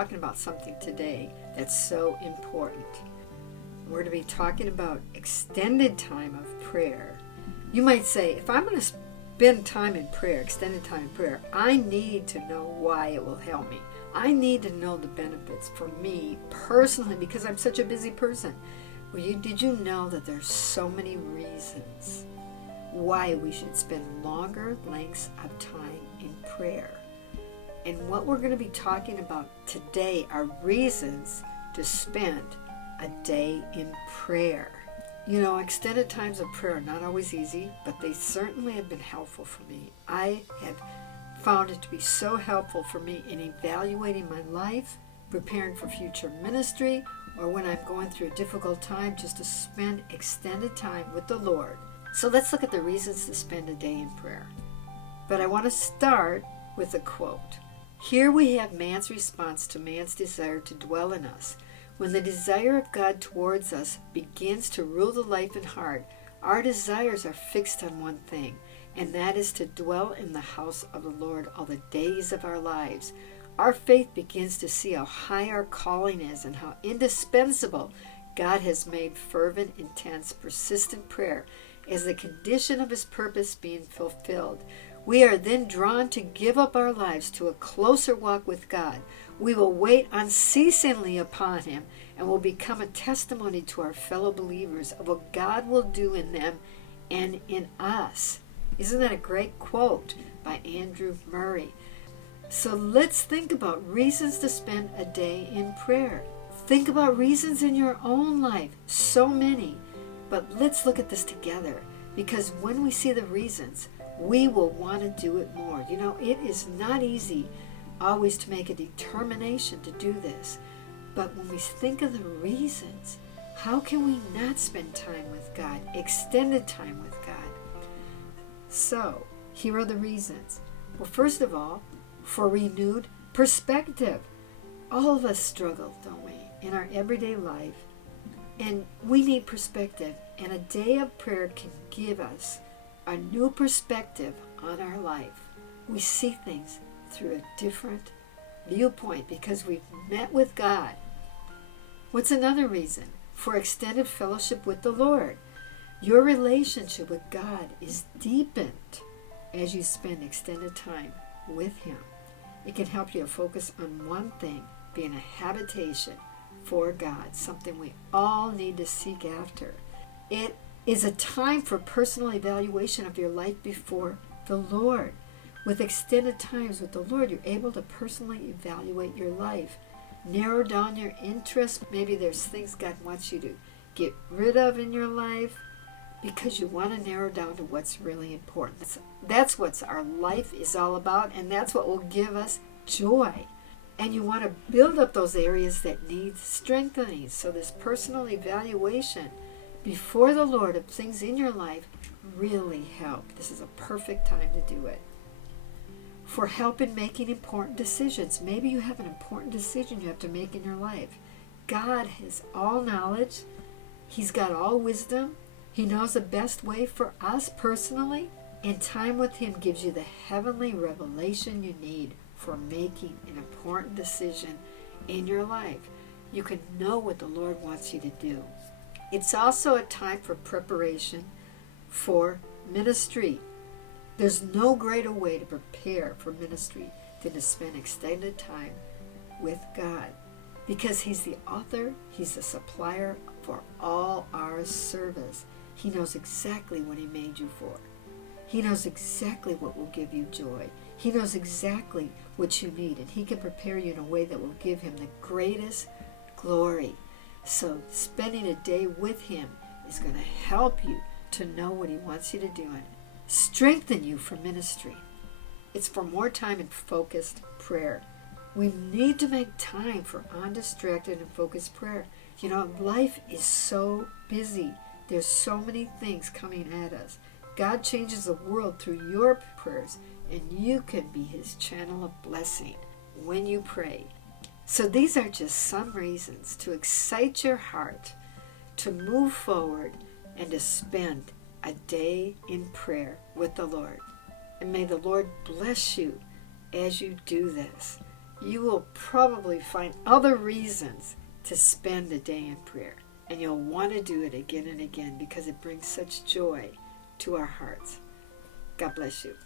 talking about something today that's so important. We're to be talking about extended time of prayer. You might say, if I'm going to spend time in prayer, extended time in prayer, I need to know why it will help me. I need to know the benefits for me personally because I'm such a busy person. Well, did you know that there's so many reasons why we should spend longer lengths of time in prayer? And what we're going to be talking about today are reasons to spend a day in prayer. You know, extended times of prayer are not always easy, but they certainly have been helpful for me. I have found it to be so helpful for me in evaluating my life, preparing for future ministry, or when I'm going through a difficult time, just to spend extended time with the Lord. So let's look at the reasons to spend a day in prayer. But I want to start with a quote. Here we have man's response to man's desire to dwell in us. When the desire of God towards us begins to rule the life and heart, our desires are fixed on one thing, and that is to dwell in the house of the Lord all the days of our lives. Our faith begins to see how high our calling is and how indispensable God has made fervent, intense, persistent prayer as the condition of His purpose being fulfilled. We are then drawn to give up our lives to a closer walk with God. We will wait unceasingly upon Him and will become a testimony to our fellow believers of what God will do in them and in us. Isn't that a great quote by Andrew Murray? So let's think about reasons to spend a day in prayer. Think about reasons in your own life, so many. But let's look at this together, because when we see the reasons, we will want to do it more. You know, it is not easy always to make a determination to do this. But when we think of the reasons, how can we not spend time with God, extended time with God? So, here are the reasons. Well, first of all, for renewed perspective. All of us struggle, don't we, in our everyday life? And we need perspective. And a day of prayer can give us a new perspective on our life. We see things through a different viewpoint because we've met with God. What's another reason? For extended fellowship with the Lord. Your relationship with God is deepened as you spend extended time with Him. It can help you to focus on one thing, being a habitation for God, something we all need to seek after. It is a time for personal evaluation of your life before the Lord. With extended times with the Lord, you're able to personally evaluate your life, narrow down your interests. Maybe there's things God wants you to get rid of in your life because you want to narrow down to what's really important. That's what our life is all about, and that's what will give us joy. And you want to build up those areas that need strengthening. So this personal evaluation before the Lord of things in your life really help. This is a perfect time to do it. For help in making important decisions. Maybe you have an important decision you have to make in your life. God has all knowledge. He's got all wisdom. He knows the best way for us personally. And time with Him gives you the heavenly revelation you need for making an important decision in your life. You can know what the Lord wants you to do. It's also a time for preparation for ministry. There's no greater way to prepare for ministry than to spend extended time with God, because He's the author, He's the supplier for all our service. He knows exactly what He made you for. He knows exactly what will give you joy. He knows exactly what you need, and He can prepare you in a way that will give Him the greatest glory. So spending a day with Him is going to help you to know what He wants you to do and strengthen you for ministry. It's for more time in focused prayer. We need to make time for undistracted and focused prayer. You know, life is so busy. There's so many things coming at us. God changes the world through your prayers, and you can be His channel of blessing when you pray. So these are just some reasons to excite your heart, to move forward, and to spend a day in prayer with the Lord. And may the Lord bless you as you do this. you will probably find other reasons to spend a day in prayer. And you'll want to do it again and again because it brings such joy to our hearts. God bless you.